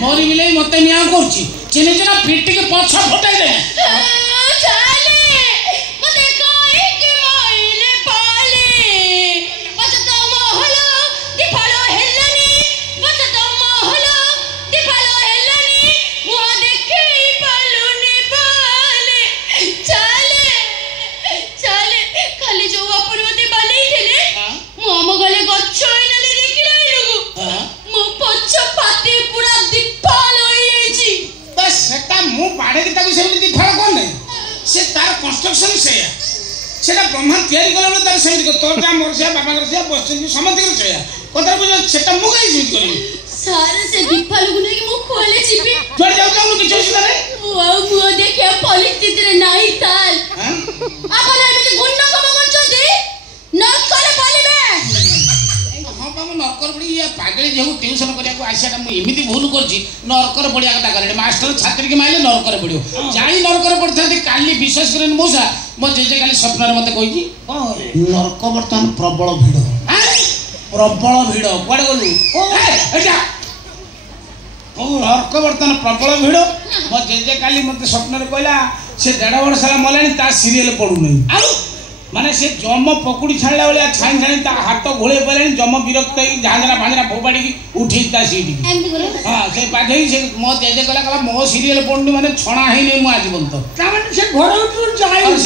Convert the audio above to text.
मोरी मिले मत निया कर पिट के पछ फटाई दे कंस्ट्रक्शन से ब्रह्मा तैयारी कला तार से तोर जा मोर से बाबा से बस समझ कर से कतरा बुझ सेटा मु गई जीत करी सारे से दीपा लोग ने कि मु खोले छिपी छोड़ जाओ का कि चोसी करे मु देखे पुलिस तितरे नाही ताल हां अपन एमे गुन्ना कम करछो दे नॉट करे पाली में हां बाबू नरकर पड़ी या पागली जेहु ट्यूशन करिया को आसिया मु एमिति भूल करछि नरकर पड़िया कथा करे मास्टर छात्री के माइले नरकर पड़ियो जाई नरकर पड़थाती काली विश्वास करन मोसा मो जेजे काली स्वप्न रे मते कहिछि नरक वर्तमान प्रबल भिड़ प्रबल भिड़ कुआडे गलु एटा नरक वर्तमान प्रबल भिड़ मो जेजे काली मते स्वप्न रे कहला से 1.5 वर्ष साला मलानी ता सीरियल पडु नै आउ माने से जम पकुड़ी छाड़ला वाला छाइन छाइन ता हाथ घोड़े पड़े जम विरक्त झांझरा भांझरा फोपाड़ी की उठी ता सीट हां से पाधे से मो जेजे कहला कहला मो सीरियल पडनु माने छणा हेई नै मु आज बंत ता माने से घर उठ जाई